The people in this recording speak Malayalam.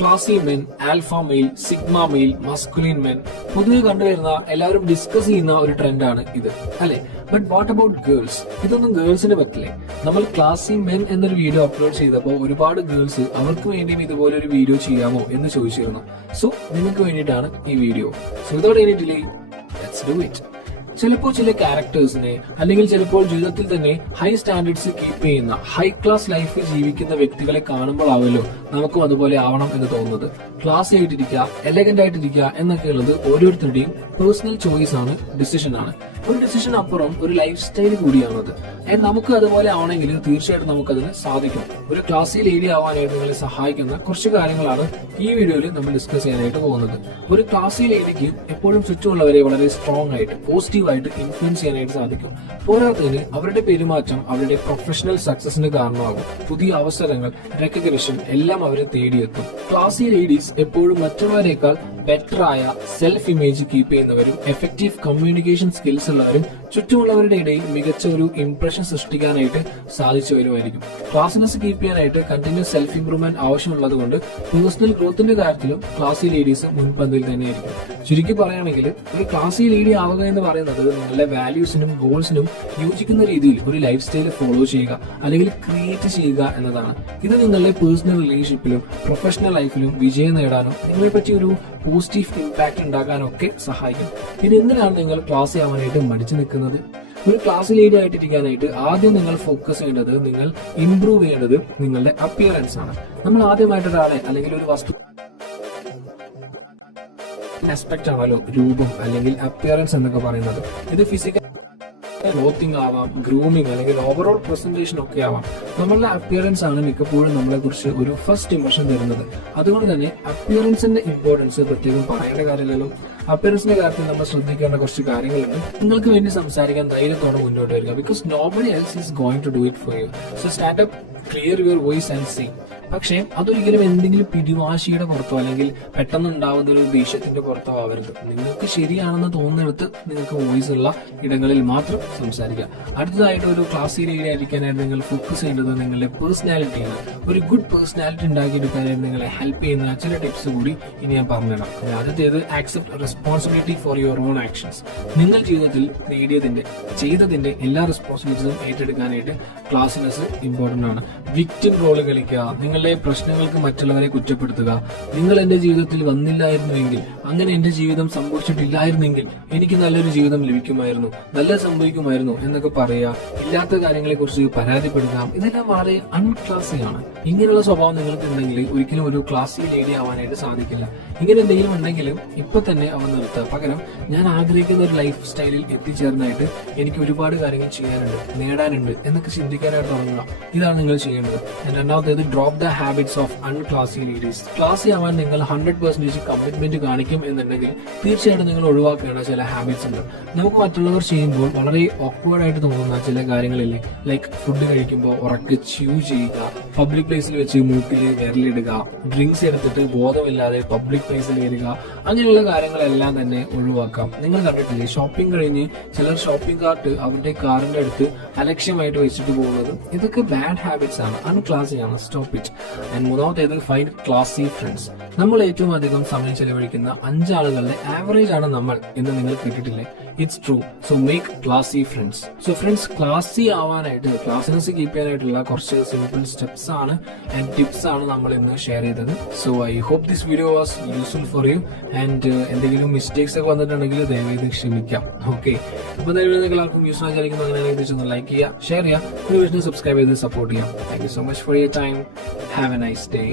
ക്ലാസി men, alpha male, sigma male, masculine men പൊതുവെ കണ്ടുവരുന്ന എല്ലാവരും ഡിസ്കസ് ചെയ്യുന്ന ഒരു ട്രെൻഡാണ് ഇത്, അല്ലെ? But what about girls? ഇതൊന്നും ഗേൾസിന് പറ്റില്ലേ? നമ്മൾ ക്ലാസി മെൻ എന്നൊരു വീഡിയോ അപ്ലോഡ് ചെയ്തപ്പോൾ ഒരുപാട് ഗേൾസ് അവർക്ക് വേണ്ടിയും ഇതുപോലെ ഒരു വീഡിയോ ചെയ്യാമോ എന്ന് ചോദിച്ചിരുന്നു. സോ നിങ്ങൾക്ക് വേണ്ടിയിട്ടാണ് ഈ video. So without any delay, let's do it. ചിലപ്പോൾ ചില ക്യാരക്ടേഴ്സിനെ അല്ലെങ്കിൽ ചിലപ്പോൾ ജീവിതത്തിൽ തന്നെ ഹൈ സ്റ്റാൻഡേർഡ്സ് കീപ്പ് ചെയ്യുന്ന ഹൈ ക്ലാസ് ലൈഫ് ജീവിക്കുന്ന വ്യക്തികളെ കാണുമ്പോഴാവല്ലോ നമുക്കും അതുപോലെ ആവണം എന്ന് തോന്നുന്നത്. ക്ലാസ് ആയിട്ടിരിക്കുക, എലഗന്റ് ആയിട്ടിരിക്കുക എന്നൊക്കെ ഉള്ളത് ഓരോരുത്തരുടെയും പേഴ്സണൽ ചോയ്സ് ആണ്, ഡിസിഷൻ ആണ്. ഒരു ഡിസിഷൻ അപ്പുറം ഒരു ലൈഫ് സ്റ്റൈൽ കൂടിയാണത്. നമുക്ക് അതുപോലെ ആവണമെങ്കിൽ തീർച്ചയായിട്ടും നമുക്കതിന് സാധിക്കും. ഒരു ക്ലാസി ലേഡി ആവാനായിട്ട് നിങ്ങളെ സഹായിക്കുന്ന കുറച്ച് കാര്യങ്ങളാണ് ഈ വീഡിയോയിൽ നമ്മൾ ഡിസ്കസ് ചെയ്യാനായിട്ട് പോകുന്നത്. ഒരു ക്ലാസി ലേഡിക്ക് എപ്പോഴും ചുറ്റുമുള്ളവരെ വളരെ സ്ട്രോങ് ആയിട്ട് പോസിറ്റീവായിട്ട് ഇൻഫ്ലുവൻസ് ചെയ്യാനായിട്ട് സാധിക്കും. പോരാത്തതിന് അവരുടെ പെരുമാറ്റം അവരുടെ പ്രൊഫഷണൽ സക്സസിന് കാരണമാകും. പുതിയ അവസരങ്ങൾ, റെക്കഗ്നിഷൻ എല്ലാം അവരെ തേടിയെത്തും. ക്ലാസി ലേഡീസ് എപ്പോഴും മറ്റുള്ളവരെക്കാൾ ബെറ്റർ ആയ സെൽഫ് ഇമേജ് കീപ്പ് ചെയ്യുന്നവരും എഫക്റ്റീവ് കമ്മ്യൂണിക്കേഷൻ സ്കിൽസ് ഉള്ളവരും ചുറ്റുമുള്ളവരുടെ ഇടയിൽ മികച്ച ഒരു ഇംപ്രഷൻ സൃഷ്ടിക്കാനായിട്ട് സാധിച്ചവരുമായിരിക്കും. ക്ലാസിനെസ് കീപ്പ് ചെയ്യാനായിട്ട് കണ്ടിന്യൂസ് സെൽഫ് ഇംപ്രൂവ്മെന്റ് ആവശ്യമുള്ളത് കൊണ്ട് പേഴ്സണൽ ഗ്രോത്തിന്റെ കാര്യത്തിലും ക്ലാസി ലേഡീസ് മുൻപന്തിയിൽ തന്നെയായിരിക്കും. ചുരുക്കി പറയുകയാണെങ്കിൽ ഒരു ക്ലാസി ലേഡി ആവുക എന്ന് പറയുന്നത് നിങ്ങളുടെ വാല്യൂസിനും ഗോൾസിനും യോജിക്കുന്ന രീതിയിൽ ഒരു ലൈഫ് സ്റ്റൈൽ ഫോളോ ചെയ്യുക അല്ലെങ്കിൽ ക്രിയേറ്റ് ചെയ്യുക എന്നതാണ്. ഇത് നിങ്ങളുടെ പേഴ്സണൽ റിലേഷൻഷിപ്പിലും പ്രൊഫഷണൽ ലൈഫിലും വിജയം നേടാനും നിങ്ങളെ പറ്റി ഒരു പോസിറ്റീവ് ഇമ്പാക്ട് ഉണ്ടാക്കാനും ഒക്കെ സഹായിക്കും. ഇത് എന്തിനാണ് നിങ്ങൾ ക്ലാസി ആവാനായിട്ട് മടിച്ചു നിൽക്കുന്നത്? ഒരു ക്ലാസ് ലേഡി ആയിട്ടിരിക്കാനായിട്ട് ആദ്യം നിങ്ങൾ ഫോക്കസ് ചെയ്യേണ്ടത്, നിങ്ങൾ ഇംപ്രൂവ് ചെയ്യേണ്ടത് നിങ്ങളുടെ അപ്പിയറൻസ് ആണ്. നമ്മൾ ആദ്യമായിട്ട് ഒരാളെ അല്ലെങ്കിൽ ഒരു വസ്തു ആസ്പെക്ട് ആണല്ലോ രൂപം അല്ലെങ്കിൽ അപ്പിയറൻസ് എന്നൊക്കെ പറയുന്നത്. ഇത് ഫിസിക്കൽ ക്ലോത്തിങ് ആവാം, ഗ്രൂമിങ് അല്ലെങ്കിൽ ഓവറോൾ പ്രസന്റേഷൻ ഒക്കെ ആവാം. നമ്മളുടെ അപ്പിയറൻസ് ആണ് മിക്കപ്പോഴും നമ്മളെ കുറിച്ച് ഒരു ഫസ്റ്റ് ഇംപ്രഷൻ തരുന്നത്. അതുകൊണ്ട് തന്നെ അപ്പിയറൻസിന്റെ ഇമ്പോർട്ടൻസ് പ്രത്യേകം പറയേണ്ട കാര്യമില്ലല്ലോ. അപ്പിയറൻസിന്റെ കാര്യത്തിൽ നമ്മൾ ശ്രദ്ധിക്കേണ്ട കുറച്ച് കാര്യങ്ങളുണ്ട്. നിങ്ങൾക്ക് വേണ്ടി സംസാരിക്കാൻ ധൈര്യത്തോടെ മുന്നോട്ട് വരിക. Because nobody else is going to do it for you. So stand up, clear your voice and sing. പക്ഷേ അതൊരിക്കലും എന്തെങ്കിലും പിടിവാശിയുടെ പുറത്തോ അല്ലെങ്കിൽ പെട്ടെന്ന് ഉണ്ടാവുന്ന ഒരു ദേഷ്യത്തിന്റെ പുറത്തോ ആവരുത്. നിങ്ങൾക്ക് ശരിയാണെന്ന് തോന്നുന്നിടത്ത് നിങ്ങൾക്ക് വോയിസ് ഉള്ള ഇടങ്ങളിൽ മാത്രം സംസാരിക്കുക. അടുത്തതായിട്ട് ഒരു ക്ലാസി ലേഡി ആയിരിക്കാനായിട്ട് നിങ്ങൾ ഫോക്കസ് ചെയ്യേണ്ടത് നിങ്ങളുടെ പേഴ്സണാലിറ്റിയാണ്. ഒരു ഗുഡ് പേഴ്സണാലിറ്റി ഉണ്ടാക്കിയെടുക്കാനായിട്ട് നിങ്ങളെ ഹെൽപ്പ് ചെയ്യുന്ന ചില ടിപ്സ് കൂടി ഇനി ഞാൻ പറഞ്ഞുതരാം. ആദ്യത്തേത്, accept responsibility for your own actions. നിങ്ങൾ ജീവിതത്തിൽ ചെയ്തതിന്റെ എല്ലാ റെസ്പോൺസിബിലിറ്റീസും ഏറ്റെടുക്കാനായിട്ട് ക്ലാസിനെസ് ഇമ്പോർട്ടന്റ് ആണ്. വിക്ടിം റോള് കളിക്കുക, നിങ്ങളുടെ പ്രശ്നങ്ങൾക്ക് മറ്റുള്ളവരെ കുറ്റപ്പെടുത്തുക. നിങ്ങൾ എന്റെ ജീവിതത്തിൽ വന്നില്ലായിരുന്നുവെങ്കിൽ, അങ്ങനെ എന്റെ ജീവിതം സംഭവിച്ചിട്ടില്ലായിരുന്നെങ്കിൽ എനിക്ക് നല്ലൊരു ജീവിതം ലഭിക്കുമായിരുന്നു, നല്ലത് സംഭവിക്കുമായിരുന്നു എന്നൊക്കെ പറയുക. ഇല്ലാത്ത കാര്യങ്ങളെ കുറിച്ച് പരാതിപ്പെടുക. ഇതെല്ലാം വളരെ അൺക്ലാസിയാണ്. ഇങ്ങനെയുള്ള സ്വഭാവം നിങ്ങൾക്ക് ഉണ്ടെങ്കിൽ ഒരിക്കലും ഒരു ക്ലാസി ലേഡി ആവാനായിട്ട് സാധിക്കില്ല. ഇങ്ങനെ എന്തെങ്കിലും ഉണ്ടെങ്കിലും ഇപ്പൊ തന്നെ അവ നിർത്തുക. പകരം ഞാൻ ആഗ്രഹിക്കുന്ന ഒരു ലൈഫ് സ്റ്റൈലിൽ എത്തിച്ചേർന്നായിട്ട് എനിക്ക് ഒരുപാട് കാര്യങ്ങൾ ചെയ്യാനുണ്ട്, നേടാനുണ്ട് എന്നൊക്കെ ചിന്തിക്കാനായിട്ട് തുടങ്ങുക. ഇതാണ് നിങ്ങൾ ചെയ്യേണ്ടത്. രണ്ടാമത്തേത്, drop the habits of unclassy ladies. Classy ആവാൻ നിങ്ങൾ 100% കമ്മിറ്റ്മെന്റ് കാണിക്കും എന്നുണ്ടെങ്കിൽ തീർച്ചയായിട്ടും നിങ്ങൾ ഒഴിവാക്കേണ്ട ചില ഹാബിറ്റ്സ് ഉണ്ട്. നമുക്ക് മറ്റുള്ളവർ ചെയ്യുമ്പോൾ വളരെ ഓക്വേർഡ് ആയിട്ട് തോന്നുന്ന ചില കാര്യങ്ങളില്ലേ, ലൈക്ക് ഫുഡ് കഴിക്കുമ്പോൾ ഉറക്കെ ച്യൂ ചെയ്യുക, പബ്ലിക് പ്ലേസിൽ വെച്ച് മൂക്കിൽ വിരലിടുക, ഡ്രിങ്ക്സ് എടുത്തിട്ട് ബോധമില്ലാതെ പബ്ലിക് പ്ലേസിൽ വരിക, അങ്ങനെയുള്ള കാര്യങ്ങളെല്ലാം തന്നെ ഒഴിവാക്കാം. നിങ്ങൾ കണ്ടിട്ടില്ലേ, ഷോപ്പിംഗ് കഴിഞ്ഞ് ചിലർ ഷോപ്പിംഗ് കാർട്ട് അവരുടെ കാറിന്റെ അടുത്ത് അലക്ഷ്യമായിട്ട് വെച്ചിട്ട് പോകുന്നത്? ഇതൊക്കെ ബാഡ് ഹാബിറ്റ്സ് ആണ്, അൺക്ലാസിയാണ്. Stop it. ആൻഡ് മൂന്നാമത്തേത്, ഫൈൻഡ് ക്ലാസി ഫ്രണ്ട്സ്. നമ്മൾ ഏറ്റവും അധികം സമയം ചെലവഴിക്കുന്ന 5 ആളുകളുടെ ആവറേജ് ആണ് നമ്മൾ എന്ന് നിങ്ങൾ കേട്ടിട്ടില്ലേ? It's true. So make classy friends. So friends, classy ആവാനായിട്ട്, ക്ലാസിനെസ് കീപ്പ് ചെയ്യാനായിട്ടുള്ള കുറച്ച് സിമ്പിൾ സ്റ്റെപ്സ് ആണ് ആൻഡ് ടിപ്സ് ആണ് നമ്മൾ ഇന്ന് ഷെയർ ചെയ്തത്. So I hope this video was useful for you. And എന്തെങ്കിലും മിസ്റ്റേക്സ് ഒക്കെ വന്നിട്ടുണ്ടെങ്കിൽ ദയവായി ക്ഷമിക്കാം. ഓക്കെ, അപ്പൊ എല്ലാവർക്കും യൂസ് ആചരിക്കുന്നു. അങ്ങനെ ലൈക്ക് ചെയ്യുക, ഷെയർ ചെയ്യുക, സബ്സ്ക്രൈബ് ചെയ്ത് സപ്പോർട്ട് ചെയ്യാം. Thank you so much for your time. Have A nice day.